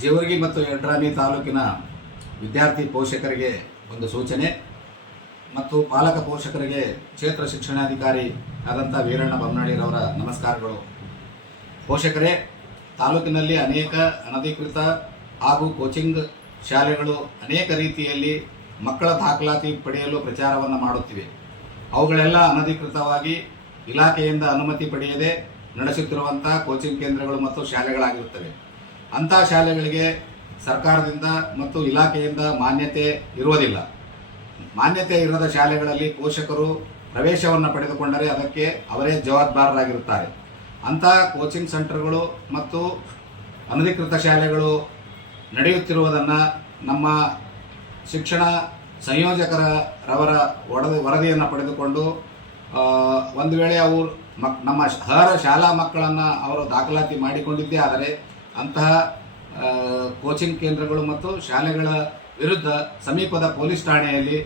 ಜೇವರ್ಗಿ ಮತ್ತು ಯಡ್ರಾಮಿ ತಾಲೂಕಿನ ವಿದ್ಯಾರ್ಥಿ ಪೋಷಕರಿಗೆ ಒಂದು ಸೂಚನೆ ಮತ್ತು ಪಾಲಕ ಪೋಷಕರಿಗೆ ಕ್ಷೇತ್ರ ಶಿಕ್ಷಣಾಧಿಕಾರಿ ಆದಂಥ ವೀರಣ್ಣ ಬೊಮ್ಮನಹಳ್ಳಿರವರ ನಮಸ್ಕಾರಗಳು. ಪೋಷಕರೇ, ತಾಲೂಕಿನಲ್ಲಿ ಅನೇಕ ಅನಧಿಕೃತ ಹಾಗೂ ಕೋಚಿಂಗ್ ಶಾಲೆಗಳು ಅನೇಕ ರೀತಿಯಲ್ಲಿ ಮಕ್ಕಳ ದಾಖಲಾತಿ ಪಡೆಯಲು ಪ್ರಚಾರವನ್ನು ಮಾಡುತ್ತಿವೆ. ಅವುಗಳೆಲ್ಲ ಅನಧಿಕೃತವಾಗಿ ಇಲಾಖೆಯಿಂದ ಅನುಮತಿ ಪಡೆಯದೆ ನಡೆಸುತ್ತಿರುವಂಥ ಕೋಚಿಂಗ್ ಕೇಂದ್ರಗಳು ಮತ್ತು ಶಾಲೆಗಳಾಗಿರುತ್ತವೆ. ಅಂಥ ಶಾಲೆಗಳಿಗೆ ಸರ್ಕಾರದಿಂದ ಮತ್ತು ಇಲಾಖೆಯಿಂದ ಮಾನ್ಯತೆ ಇರುವುದಿಲ್ಲ. ಮಾನ್ಯತೆ ಇರದ ಶಾಲೆಗಳಲ್ಲಿ ಪೋಷಕರು ಪ್ರವೇಶವನ್ನು ಪಡೆದುಕೊಂಡರೆ ಅದಕ್ಕೆ ಅವರೇ ಜವಾಬ್ದಾರರಾಗಿರುತ್ತಾರೆ. ಅಂಥ ಕೋಚಿಂಗ್ ಸೆಂಟರ್ಗಳು ಮತ್ತು ಅನಧಿಕೃತ ಶಾಲೆಗಳು ನಡೆಯುತ್ತಿರುವುದನ್ನು ನಮ್ಮ ಶಿಕ್ಷಣ ಸಂಯೋಜಕರವರ ವರದಿಯನ್ನು ಪಡೆದುಕೊಂಡು ಒಂದು ವೇಳೆ ಅವರು ನಮ್ಮ ಶಾಲಾ ಮಕ್ಕಳನ್ನು ಅವರು ದಾಖಲಾತಿ ಮಾಡಿಕೊಂಡಿದ್ದೇ ಆದರೆ ಅಂತಹ ಕೋಚಿಂಗ್ ಕೇಂದ್ರಗಳು ಮತ್ತು ಶಾಲೆಗಳ ವಿರುದ್ಧ ಸಮೀಪದ ಪೊಲೀಸ್ ಠಾಣೆಯಲ್ಲಿ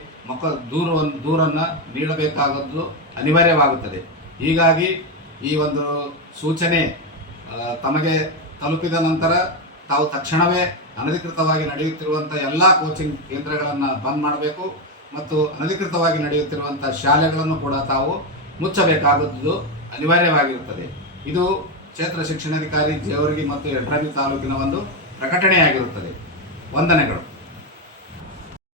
ದೂರನ್ನು ನೀಡಬೇಕಾದದ್ದು ಅನಿವಾರ್ಯವಾಗುತ್ತದೆ. ಹೀಗಾಗಿ ಈ ಒಂದು ಸೂಚನೆ ತಮಗೆ ತಲುಪಿದ ನಂತರ ತಾವು ತಕ್ಷಣವೇ ಅನಧಿಕೃತವಾಗಿ ನಡೆಯುತ್ತಿರುವಂಥ ಎಲ್ಲ ಕೋಚಿಂಗ್ ಕೇಂದ್ರಗಳನ್ನು ಬಂದ್ ಮಾಡಬೇಕು ಮತ್ತು ಅನಧಿಕೃತವಾಗಿ ನಡೆಯುತ್ತಿರುವಂಥ ಶಾಲೆಗಳನ್ನು ಕೂಡ ತಾವು ಮುಚ್ಚಬೇಕಾದದ್ದು ಅನಿವಾರ್ಯವಾಗಿರುತ್ತದೆ. ಇದು ಕ್ಷೇತ್ರ ಶಿಕ್ಷಣಾಧಿಕಾರಿ ಜೇವರ್ಗಿ ಮತ್ತು ಯಡ್ರಾಮಿ ತಾಲೂಕಿನ ಒಂದು ಪ್ರಕಟಣೆಯಾಗಿರುತ್ತದೆ. ವಂದನೆಗಳು.